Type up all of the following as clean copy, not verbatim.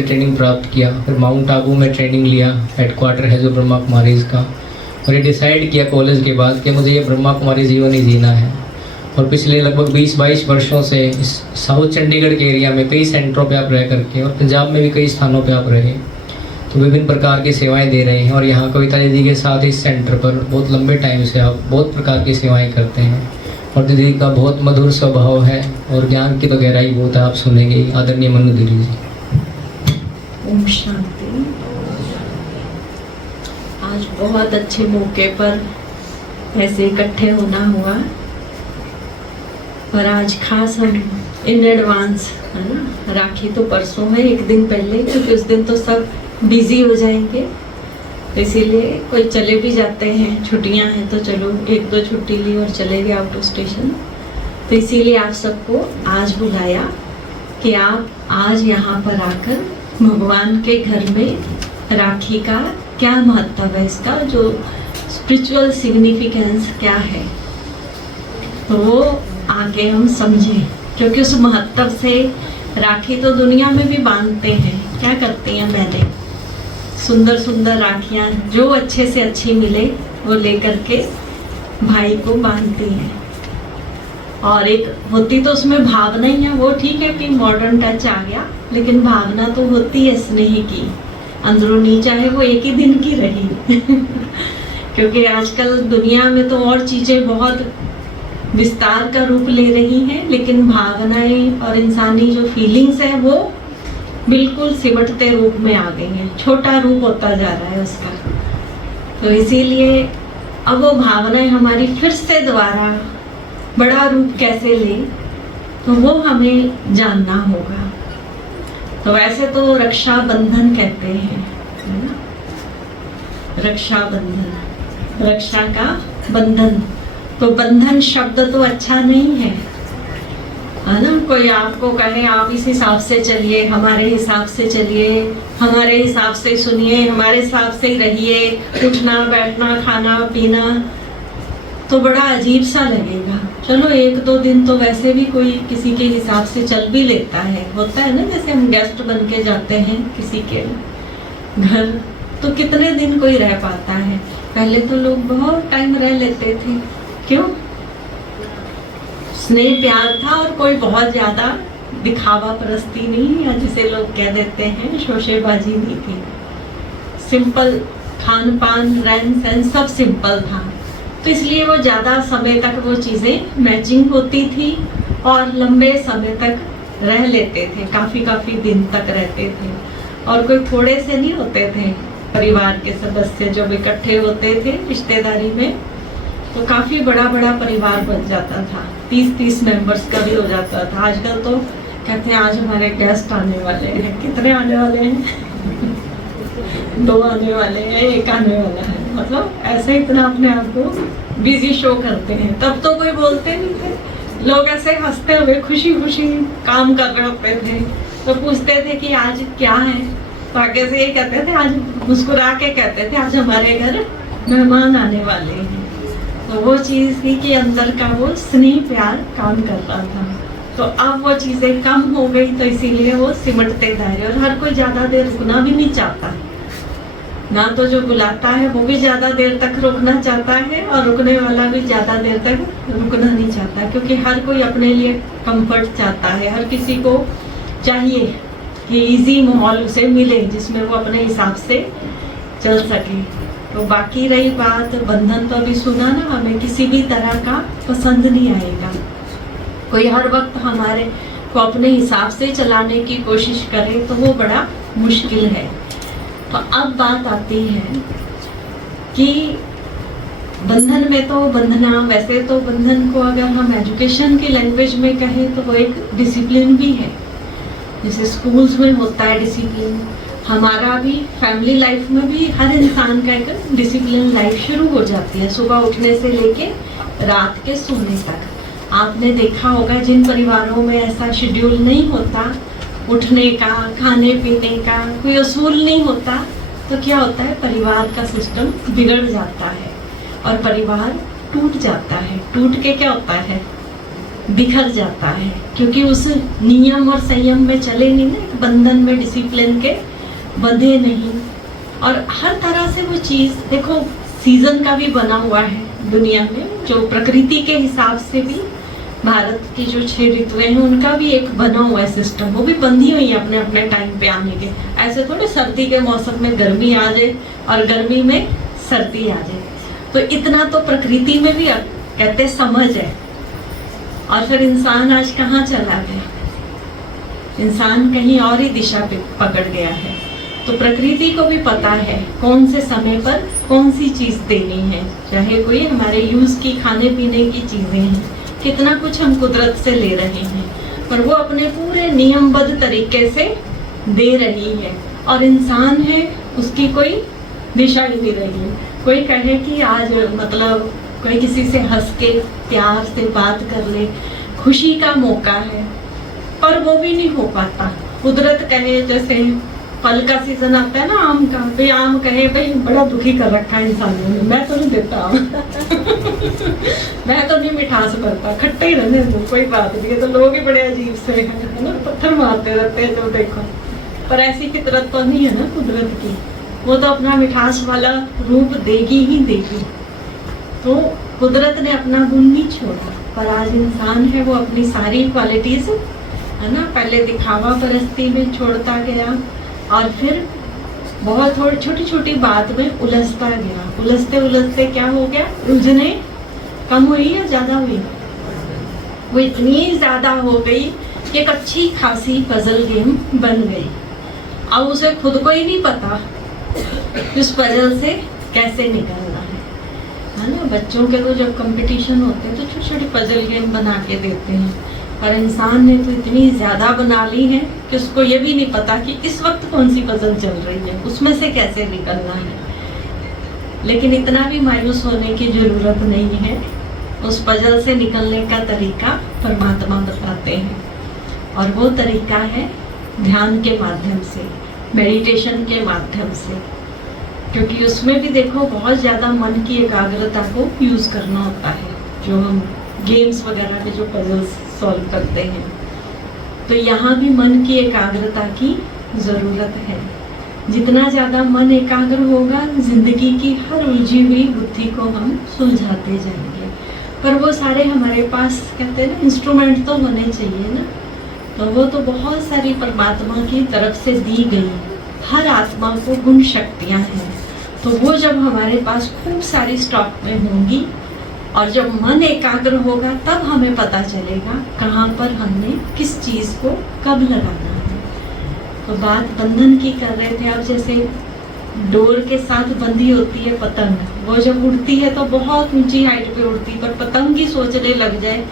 से ट्रेनिंग प्राप्त किया, फिर माउंट आबू में ट्रेनिंग लिया, हेडक्वार्टर है जो ब्रह्मा कुमारीज़ का। और ये डिसाइड किया कॉलेज के बाद कि मुझे ये ब्रह्मा कुमारी जीवन ही जीना है। और पिछले लगभग 20-22 वर्षों से इस साउथ चंडीगढ़ के एरिया में कई सेंटरों पे आप रह करके, और पंजाब में भी कई स्थानों पे आप रहे, तो विभिन्न प्रकार की सेवाएं दे रहे हैं। और यहाँ कविता दीदी के साथ इस सेंटर पर बहुत लंबे टाइम से आप बहुत प्रकार की सेवाएं करते हैं। और दीदी का बहुत मधुर स्वभाव है और ज्ञान की तो गहराई बहुत है, आप सुनेंगे। आदरणीय मनु दीदी जी। ओम शांति। आज बहुत अच्छे मौके पर ऐसे इकट्ठे होना हुआ, और आज खास हम इन एडवांस, है ना, राखी तो परसों है, एक दिन पहले, क्योंकि उस दिन तो सब बिजी हो जाएंगे, इसीलिए कोई चले भी जाते हैं, छुट्टियां हैं तो चलो 1-2 छुट्टी ली और चले गए आउट ऑफ स्टेशन। तो इसीलिए आप सबको आज बुलाया कि आप आज यहाँ पर आकर भगवान के घर में राखी का क्या महत्व है, इसका जो स्पिरिचुअल सिग्निफिकेंस क्या है, तो वो आगे हम समझें। क्योंकि उस महत्व से राखी तो दुनिया में भी बांधते हैं, क्या करती हैं बहनें, सुंदर सुंदर राखियाँ जो अच्छे से अच्छी मिले वो लेकर के भाई को बांधती हैं। और एक होती तो उसमें भावना ही है, वो ठीक है कि मॉडर्न टच आ गया, लेकिन भावना तो होती है स्नेह की, अंदरूनी, चाहे वो एक ही दिन की रही क्योंकि आजकल दुनिया में तो और चीज़ें बहुत विस्तार का रूप ले रही हैं, लेकिन भावनाएं और इंसानी जो फीलिंग्स है वो बिल्कुल सिमटते रूप में आ गई हैं, छोटा रूप होता जा रहा है उसका। तो इसीलिए अब वो भावनाएं हमारी फिर से दोबारा बड़ा रूप कैसे ले, तो वो हमें जानना होगा। तो वैसे तो रक्षा बंधन कहते हैं, है ना, रक्षा बंधन, रक्षा का बंधन। तो बंधन शब्द तो अच्छा नहीं है ना। कोई आपको कहे आप इस हिसाब से चलिए, हमारे हिसाब से चलिए, हमारे हिसाब से सुनिए, हमारे हिसाब से ही रहिए, उठना बैठना खाना पीना, तो बड़ा अजीब सा लगेगा। चलो 1-2 दिन तो वैसे भी कोई किसी के हिसाब से चल भी लेता है, होता है ना, जैसे हम गेस्ट बन के जाते हैं किसी के घर, तो कितने दिन कोई रह पाता है। पहले तो लोग बहुत टाइम रह लेते थे, क्यों, स्नेह प्यार था, और कोई बहुत ज्यादा दिखावा परस्ती नहीं, या जिसे लोग कह देते हैं शोशेबाजी नहीं थी। सिंपल खान पान रहन सहन सब सिंपल था, तो इसलिए वो ज्यादा समय तक वो चीजें मैचिंग होती थी और लंबे समय तक रह लेते थे, काफी दिन तक रहते थे। और कोई थोड़े से नहीं होते थे परिवार के सदस्य, जब इकट्ठे होते थे रिश्तेदारी में तो काफी बड़ा परिवार बन जाता था, 30 मेंबर्स का भी हो जाता था। आजकल तो कहते हैं आज हमारे गेस्ट आने वाले हैं, कितने आने वाले हैं 2 आने वाले हैं, 1 आने वाला है, मतलब ऐसे इतना अपने आप को बिजी शो करते हैं। तब तो कोई बोलते नहीं थे, लोग ऐसे हंसते हुए खुशी काम कर रहे होते थे, तो पूछते थे कि आज क्या है, तो आगे से ये कहते थे, आज मुस्कुरा के कहते थे आज हमारे घर मेहमान आने वाले हैं। तो वो चीज़ थी कि अंदर का वो स्नेह प्यार काम कर रहा था। तो अब वो चीज़ें कम हो गई, तो इसीलिए वो सिमटते दायरे, और हर कोई ज़्यादा देर रुकना भी नहीं चाहता ना, तो जो बुलाता है वो भी ज़्यादा देर तक रुकना चाहता है, और रुकने वाला भी ज़्यादा देर तक रुकना नहीं चाहता, क्योंकि हर कोई अपने लिए कंफर्ट चाहता है। हर किसी को चाहिए कि इजी माहौल उसे मिले जिसमें वो अपने हिसाब से चल सके। तो बाकी रही बात बंधन, तो अभी सुना ना, हमें किसी भी तरह का पसंद नहीं आएगा। कोई हर वक्त हमारे को अपने हिसाब से चलाने की कोशिश करे तो वो बड़ा मुश्किल है। तो अब बात आती है कि बंधन में तो बंधना, वैसे तो बंधन को अगर हम एजुकेशन की लैंग्वेज में कहें तो वो एक डिसिप्लिन भी है, जैसे स्कूल्स में होता है डिसिप्लिन, हमारा भी फैमिली लाइफ में भी हर इंसान का एक डिसिप्लिन लाइफ शुरू हो जाती है, सुबह उठने से लेके रात के सोने तक। आपने देखा होगा जिन परिवारों में ऐसा शेड्यूल नहीं होता, उठने का, खाने पीने का कोई असूल नहीं होता, तो क्या होता है, परिवार का सिस्टम बिगड़ जाता है और परिवार टूट जाता है। टूट के क्या होता है, बिखर जाता है, क्योंकि उस नियम और संयम में चले नहीं ना, बंधन में डिसिप्लिन के बंधे नहीं। और हर तरह से वो चीज़ देखो, सीजन का भी बना हुआ है दुनिया में, जो प्रकृति के हिसाब से भी भारत की जो 6 ऋतुएं हैं उनका भी एक बना हुआ है सिस्टम, वो भी बंधी हुई है अपने अपने टाइम पे आने के। ऐसे थोड़े सर्दी के मौसम में गर्मी आ जाए और गर्मी में सर्दी आ जाए, तो इतना तो प्रकृति में भी कहते समझ है। और फिर इंसान आज कहाँ चला गया, इंसान कहीं और ही दिशा पे पकड़ गया है। तो प्रकृति को भी पता है कौन से समय पर कौन सी चीज़ देनी है, चाहे कोई हमारे यूज़ की खाने पीने की चीज़ें हैं, कितना कुछ हम कुदरत से ले रहे हैं, पर वो अपने पूरे नियमबद्ध तरीके से दे रही है। और इंसान है, उसकी कोई दिशा ही नहीं रही है। कोई कहे कि आज मतलब कोई किसी से हंस के प्यार से बात कर ले, खुशी का मौका है, पर वो भी नहीं हो पाता। कुदरत कहे, जैसे फल का सीजन आता है ना आम का, तो आम कहे भाई बड़ा दुखी कर रखा है इंसानों ने, मैं तो नहीं देता आम मैं तो नहीं मिठास भरता, खट्टे ही रहने दो, कोई बात नहीं है। तो लोग ही बड़े अजीब से है ना, पत्थर मारते रहते हैं जो देखो, पर ऐसी फितरत तो नहीं है ना कुदरत की, वो तो अपना मिठास वाला रूप देगी ही देगी। तो कुदरत ने अपना गुण नहीं छोड़ा, पर आज इंसान है वो अपनी सारी क्वालिटीज है ना पहले दिखावा परस्ती में छोड़ता गया, और फिर बहुत थोड़ी छोटी छोटी बात में उलझता गया। उलझते उलझते क्या हो गया, उलझने कम हुई या ज़्यादा हुई? वो इतनी ज़्यादा हो गई कि एक अच्छी खासी पजल गेम बन गई। अब उसे खुद को ही नहीं पता उस पजल से कैसे निकलना है ना। बच्चों के तो जब कंपटीशन होते हैं तो छोटी छोटी पजल गेम बना के देते हैं, पर इंसान ने तो इतनी ज़्यादा बना ली है कि उसको ये भी नहीं पता कि इस वक्त कौन सी पजल चल रही है, उसमें से कैसे निकलना है। लेकिन इतना भी मायूस होने की ज़रूरत नहीं है, उस पजल से निकलने का तरीका परमात्मा बताते हैं, और वो तरीका है ध्यान के माध्यम से, मेडिटेशन के माध्यम से। क्योंकि उसमें भी देखो बहुत ज़्यादा मन की एकाग्रता को यूज़ करना होता है, जो हम गेम्स वगैरह के जो पजल्स सॉल्व करते हैं, तो यहाँ भी मन की एकाग्रता की ज़रूरत है। जितना ज़्यादा मन एकाग्र होगा, जिंदगी की हर उलझी हुई बुद्धि को हम सुलझाते जाएंगे। पर वो सारे हमारे पास कहते हैं ना इंस्ट्रूमेंट तो होने चाहिए ना, तो वो तो बहुत सारी परमात्मा की तरफ से दी गई, हर आत्मा को गुण शक्तियाँ हैं। तो वो जब हमारे पास खूब सारी स्टॉक में होंगी, और जब मन एकाग्र होगा, तब हमें पता चलेगा कहाँ पर हमने किस चीज़ को कब लगाना है। तो बात बंधन की कर रहे थे। अब जैसे डोर के साथ बंधी होती है पतंग, वो जब उड़ती है तो बहुत ऊंची हाइट पे उड़ती है, पर पतंग ही सोचने लग जाए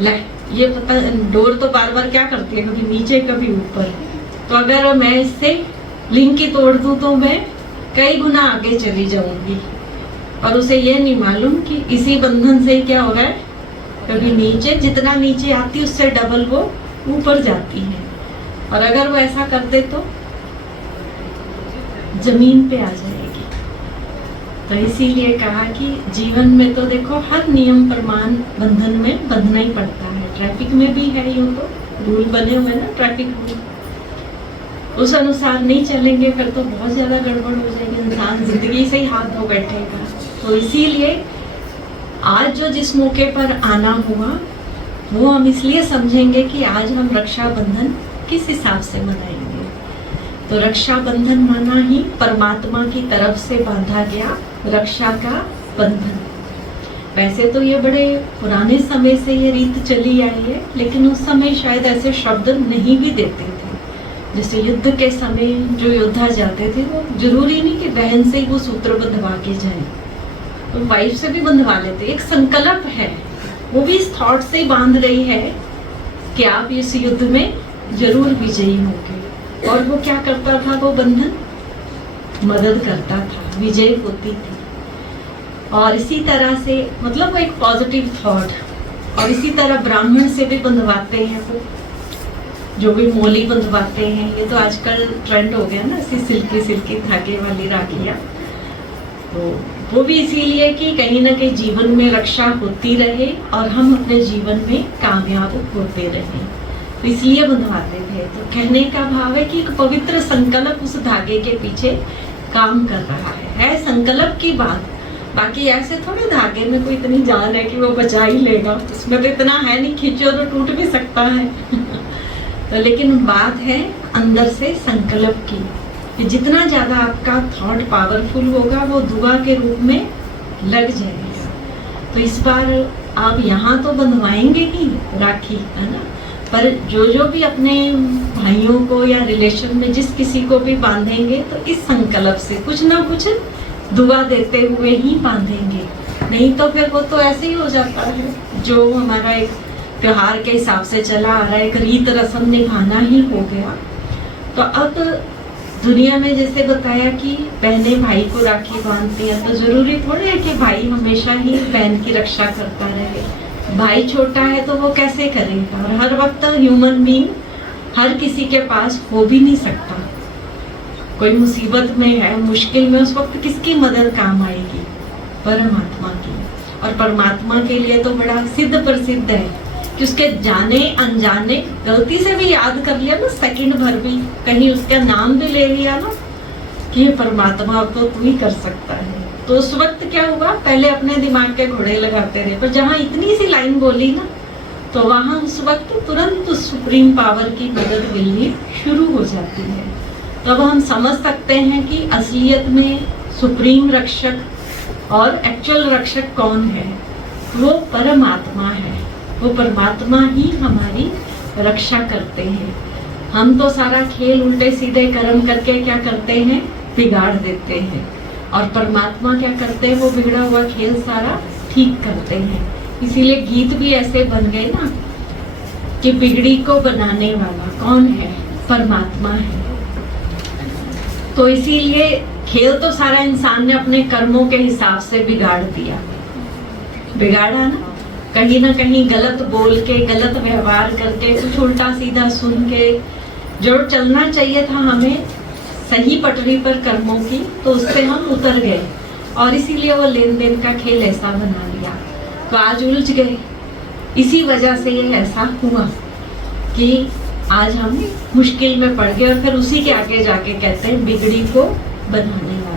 ले ये पतंग डोर तो बार बार क्या करती है, कभी नीचे कभी ऊपर, तो अगर मैं इससे लिंक ही तोड़ दूँ तो मैं कई गुना आगे चली जाऊंगी, और उसे ये नहीं मालूम कि इसी बंधन से क्या हो रहा है, कभी नीचे, जितना नीचे आती उससे डबल वो ऊपर जाती है। और अगर वो ऐसा कर दे तो जमीन पे आ जाएगी। तो इसीलिए कहा कि जीवन में तो देखो हर नियम प्रमाण बंधन में बंधना ही पड़ता है। ट्रैफिक में भी है, यूँ तो रूल बने हुए ना, ट्रैफिक रूल, उस अनुसार नहीं चलेंगे फिर तो बहुत ज़्यादा गड़बड़ हो जाएगी, इंसान जिंदगी से ही हाथ धो बैठेगा। तो इसीलिए आज जो जिस मौके पर आना हुआ वो हम इसलिए समझेंगे कि आज हम रक्षाबंधन किस हिसाब से मनाएंगे। तो रक्षाबंधन माना ही परमात्मा की तरफ से बांधा गया रक्षा का बंधन। वैसे तो ये बड़े पुराने समय से ये रीत चली आई है, लेकिन उस समय शायद ऐसे शब्द नहीं भी देते थे। जैसे युद्ध के समय जो योद्धा जाते थे वो जरूरी नहीं कि बहन से ही वो सूत्र बंधवा के जाए, तो वाइफ से भी बंधवा लेते। एक संकल्प है, वो भी इस थॉट से बांध रही है कि आप इस युद्ध में जरूर विजयी होंगे। और वो क्या करता था, वो बंधन मदद करता था, विजय होती थी। और इसी तरह से मतलब वो एक पॉजिटिव थॉट। और इसी तरह ब्राह्मण से भी बंधवाते हैं, वो जो भी मोली बंधवाते हैं। ये तो आजकल ट्रेंड हो गया ना, ऐसी सिल्की सिल्की धागे वाली राखियाँ। तो वो भी इसीलिए कि कहीं ना कहीं जीवन में रक्षा होती रहे और हम अपने जीवन में कामयाब होते रहे, तो इसलिए बंधवाते थे। तो कहने का भाव है कि एक पवित्र संकल्प उस धागे के पीछे काम कर रहा है संकल्प की बात। बाकी ऐसे थोड़े धागे में कोई इतनी जान है कि वो बचा ही लेगा, उसमें तो इतना है नहीं, खींचो तो टूट भी सकता है। तो लेकिन बात है अंदर से संकल्प की, कि जितना ज़्यादा आपका थॉट पावरफुल होगा वो दुआ के रूप में लग जाएगा। तो इस बार आप यहाँ तो बंधवाएंगे ही राखी, है ना, पर जो जो भी अपने भाइयों को या रिलेशन में जिस किसी को भी बांधेंगे तो इस संकल्प से कुछ ना कुछ दुआ देते हुए ही बांधेंगे, नहीं तो फिर वो तो ऐसे ही हो जाता है जो हमारा एक त्योहार के हिसाब से चला आ रहा है, एक रीत रस्म निभाना ही हो गया। तो अब दुनिया में जैसे बताया कि बहनें भाई को राखी बांधती हैं, तो जरूरी थोड़ी है कि भाई हमेशा ही बहन की रक्षा करता रहे। भाई छोटा है तो वो कैसे करेगा, और हर वक्त ह्यूमन बीइंग हर किसी के पास हो भी नहीं सकता। कोई मुसीबत में है, मुश्किल में, उस वक्त किसकी मदद काम आएगी? परमात्मा की। और परमात्मा के लिए तो बड़ा सिद्ध प्रसिद्ध है कि उसके जाने अनजाने गलती से भी याद कर लिया ना, सेकंड भर भी कहीं उसका नाम भी ले लिया ना कि ये परमात्मा अब तो तू ही कर सकता है, तो उस वक्त क्या हुआ, पहले अपने दिमाग के घोड़े लगाते रहे, पर जहाँ इतनी सी लाइन बोली ना तो वहाँ उस वक्त तुरंत सुप्रीम पावर की मदद मिलनी शुरू हो जाती है। तो अब हम समझ सकते हैं कि असलियत में सुप्रीम रक्षक और एक्चुअल रक्षक कौन है, वो परमात्मा है। वो परमात्मा ही हमारी रक्षा करते हैं। हम तो सारा खेल उल्टे सीधे कर्म करके क्या करते हैं, बिगाड़ देते हैं, और परमात्मा क्या करते हैं, वो बिगड़ा हुआ खेल सारा ठीक करते हैं। इसीलिए गीत भी ऐसे बन गए ना कि बिगड़ी को बनाने वाला कौन है, परमात्मा है। तो इसीलिए खेल तो सारा इंसान ने अपने कर्मों के हिसाब से बिगाड़ दिया, बिगाड़ा ना कहीं गलत बोल के, गलत व्यवहार करके, कुछ उल्टा सीधा सुन के, जो चलना चाहिए था हमें सही पटरी पर कर्मों की, तो उससे हम उतर गए, और इसीलिए वो लेन देन का खेल ऐसा बना लिया। तो आज उलझ गए, इसी वजह से ये ऐसा हुआ कि आज हम मुश्किल में पड़ गए, और फिर उसी के आगे जाके कहते हैं बिगड़ी को बनाने वाला।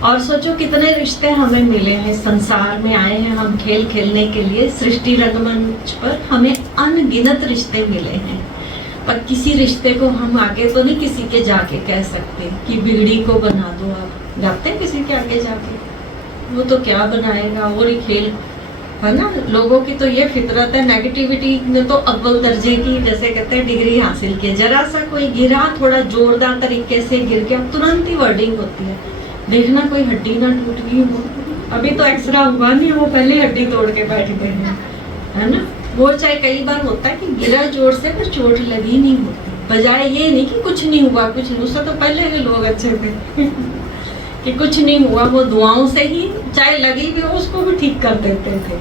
और सोचो कितने रिश्ते हमें मिले हैं, संसार में आए हैं हम खेल खेलने के लिए, सृष्टि रंगमंच पर हमें अनगिनत रिश्ते मिले हैं, पर किसी रिश्ते को हम आगे तो नहीं किसी के जाके कह सकते कि बिगड़ी को बना दो। आप जाते हैं किसी के आगे जाके, वो तो क्या बनाएगा, और ही खेल है ना। लोगों की तो ये फितरत है, नेगेटिविटी में तो अव्वल दर्जे की, जैसे कहते हैं डिग्री हासिल की, जरा सा कोई गिरा, थोड़ा जोरदार तरीके से गिर गया, तुरंत ही वर्डिंग होती है, देखना कोई हड्डी ना टूट गई हो, अभी तो एक्सरा हुआ नहीं, वो पहले हड्डी तोड़ के बैठ गए हैं, है ना। वो चाहे कई बार होता है कि गिरा जोर से पर चोट लगी नहीं होती, बजाय ये नहीं कि कुछ नहीं हुआ, कुछ नहीं, उससे तो पहले के लोग अच्छे थे कि कुछ नहीं हुआ, वो दुआओं से ही चाहे लगी भी हो उसको भी ठीक कर देते थे।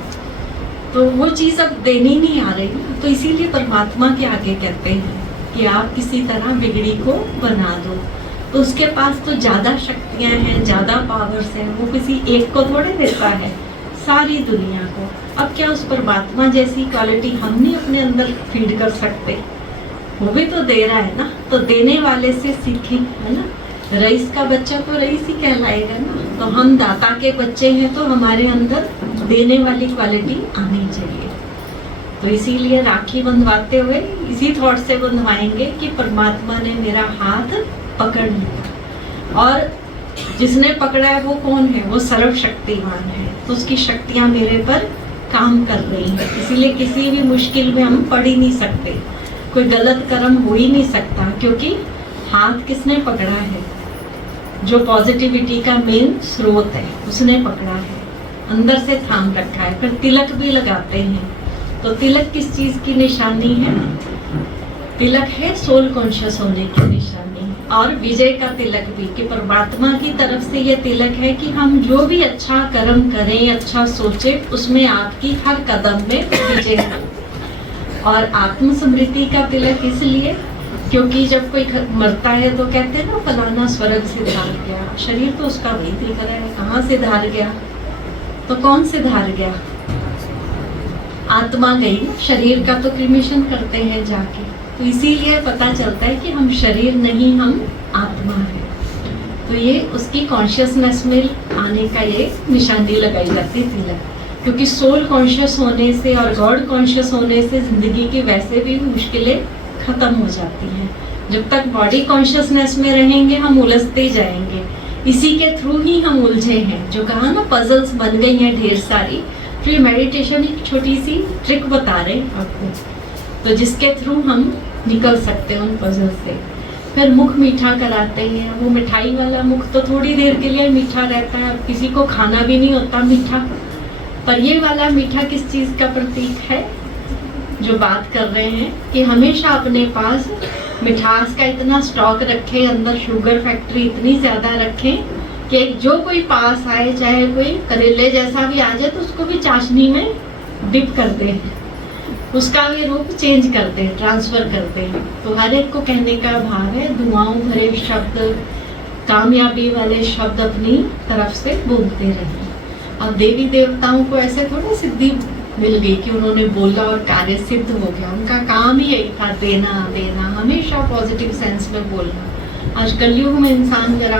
तो वो चीज़ अब देनी नहीं आ रही, तो इसीलिए परमात्मा के आगे कहते हैं कि आप किसी तरह बिगड़ी को बना दो। तो उसके पास तो ज़्यादा शक्तियाँ हैं, ज़्यादा पावर्स हैं, वो किसी एक को थोड़े देता है, सारी दुनिया को। अब क्या उस परमात्मा जैसी क्वालिटी हम नहीं अपने अंदर फीड कर सकते? वो भी तो दे रहा है ना, तो देने वाले से सीखें, है ना। रईस का बच्चा तो रईस ही कहलाएगा ना, तो हम दाता के बच्चे हैं, तो हमारे अंदर देने वाली क्वालिटी आनी चाहिए। तो इसीलिए राखी बंधवाते हुए इसी थॉट से बंधवाएंगे कि परमात्मा ने मेरा हाथ पकड़ लिया, और जिसने पकड़ा है वो कौन है, वो सर्वशक्तिमान है, तो उसकी शक्तियाँ मेरे पर काम कर रही हैं। इसीलिए किसी भी मुश्किल में हम पड़ ही नहीं सकते, कोई गलत कर्म हो ही नहीं सकता, क्योंकि हाथ किसने पकड़ा है, जो पॉजिटिविटी का मेन स्रोत है उसने पकड़ा है, अंदर से थाम रखा है। फिर तिलक भी लगाते हैं, तो तिलक किस चीज़ की निशानी है? तिलक है सोल कॉन्शियस होने की निशानी, और विजय का तिलक भी, कि परमात्मा की तरफ से ये तिलक है कि हम जो भी अच्छा कर्म करें, अच्छा सोचें, उसमें आपकी हर कदम में विजय हो। और आत्म स्मृति का तिलक इसलिए क्योंकि जब कोई मरता है तो कहते हैं ना फलाना स्वर्ग से धार गया, शरीर तो उसका वही दिख रहा है, कहाँ से धार गया? तो कौन से धार गया? आत्मा गई, शरीर का तो क्रिमेशन करते हैं जाके। तो इसीलिए पता चलता है कि हम शरीर नहीं, हम आत्मा है। तो ये उसकी कॉन्शियसनेस में आने का ये निशानी लगाई जाती है तिलक, क्योंकि सोल कॉन्शियस होने से और गॉड कॉन्शियस होने से जिंदगी की वैसे भी मुश्किलें खत्म हो जाती हैं। जब तक बॉडी कॉन्शियसनेस में रहेंगे हम उलझते जाएंगे, इसी के थ्रू ही हम उलझे हैं। जो कहा ना पजल्स बन गई हैं ढेर सारी, तो ये मेडिटेशन एक छोटी सी ट्रिक बता रहे हैं आपको, तो जिसके थ्रू हम निकल सकते हैं उन पजल से। फिर मुख मीठा कराते हैं, वो मिठाई वाला मुख तो थोड़ी देर के लिए मीठा रहता है, अब किसी को खाना भी नहीं होता मीठा, पर ये वाला मीठा किस चीज़ का प्रतीक है? जो बात कर रहे हैं कि हमेशा अपने पास मिठास का इतना स्टॉक रखें, अंदर शुगर फैक्ट्री इतनी ज़्यादा रखें कि जो कोई पास आए, चाहे कोई करेले जैसा भी आ जाए, तो उसको भी चाशनी में डिप कर दें, उसका भी रूप चेंज करते हैं, ट्रांसफर करते हैं। तो हर एक को कहने का भाव है, दुआओं भरे शब्द, कामयाबी वाले शब्द अपनी तरफ से बोलते रहें। अब देवी देवताओं को ऐसे थोड़ा सिद्धि मिल गई कि उन्होंने बोला और कार्य सिद्ध हो गया, उनका काम ही यही था, देना देना, हमेशा पॉजिटिव सेंस में बोलना। आज कलयुग में इंसान जरा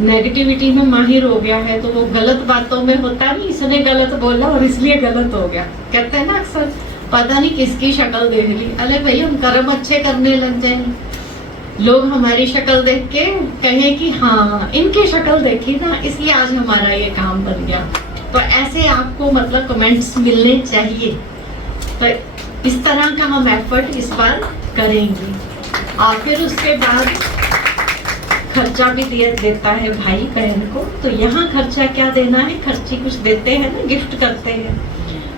नेगेटिविटी में माहिर हो गया है, तो वो गलत बातों में होता नहीं, इसने गलत बोला और इसलिए गलत हो गया, कहते हैं ना अक्सर, पता नहीं किसकी शक्ल देख ली। अरे भाई हम कर्म अच्छे करने लग जाए, लोग हमारी शक्ल देख के कहें कि हाँ इनकी शक्ल देखी ना, इसलिए आज हमारा ये काम बन गया। तो ऐसे आपको मतलब कमेंट्स मिलने चाहिए। तो इस तरह का हम एफर्ट इस बार करेंगे। और फिर उसके बाद खर्चा भी देता है भाई बहन को, तो यहाँ खर्चा क्या देना है? खर्ची कुछ देते हैं ना, गिफ्ट करते हैं।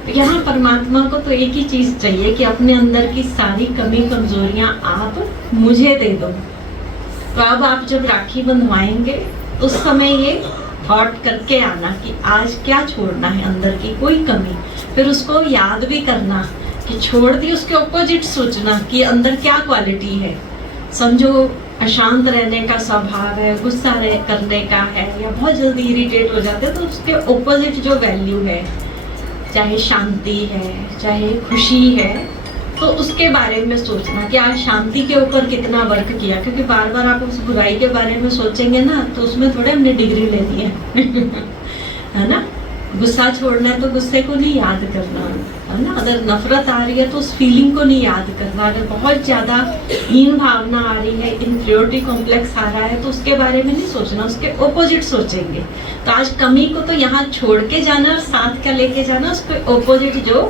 तो यहाँ परमात्मा को तो एक ही चीज़ चाहिए कि अपने अंदर की सारी कमी कमजोरियाँ आप मुझे दे दो। तो अब आप जब राखी बंधवाएंगे उस समय ये थॉट करके आना कि आज क्या छोड़ना है, अंदर की कोई कमी, फिर उसको याद भी करना कि छोड़ दी, उसके ऑपोजिट सोचना कि अंदर क्या क्वालिटी है। समझो अशांत रहने का स्वभाव है, गुस्सा करने का है, या बहुत जल्दी इरिटेट हो जाते हैं, तो उसके ऑपोजिट जो वैल्यू है, चाहे शांति है, चाहे खुशी है, तो उसके बारे में सोचना कि आज शांति के ऊपर कितना वर्क किया। क्योंकि बार बार आप उस बुराई के बारे में सोचेंगे ना, तो उसमें थोड़े हमने डिग्री लेनी है है ना। गुस्सा छोड़ना है तो गुस्से को नहीं याद करना, है ना। अगर नफरत आ रही है तो उस फीलिंग को नहीं याद करना। अगर बहुत ज़्यादा हीन भावना आ रही है, इन्फीरियरिटी कॉम्प्लेक्स आ रहा है, तो उसके बारे में नहीं सोचना, उसके ऑपोजिट सोचेंगे। तो आज कमी को तो यहाँ छोड़ के जाना और साथ क्या लेके जाना, उसके ऑपोजिट जो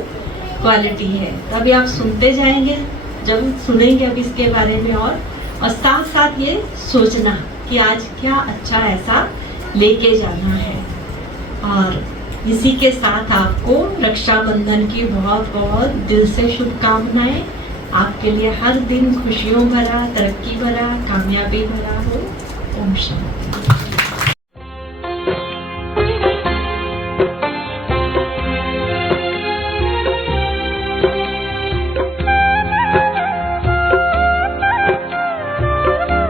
क्वालिटी है। तभी आप सुनते जाएंगे, जब सुनेंगे अब इसके बारे में, और साथ साथ ये सोचना कि आज क्या अच्छा ऐसा लेके जाना है। और इसी के साथ आपको रक्षाबंधन की बहुत बहुत दिल से शुभकामनाएं। आपके लिए हर दिन खुशियों भरा, तरक्की भरा, कामयाबी भरा हो। ओम शांति।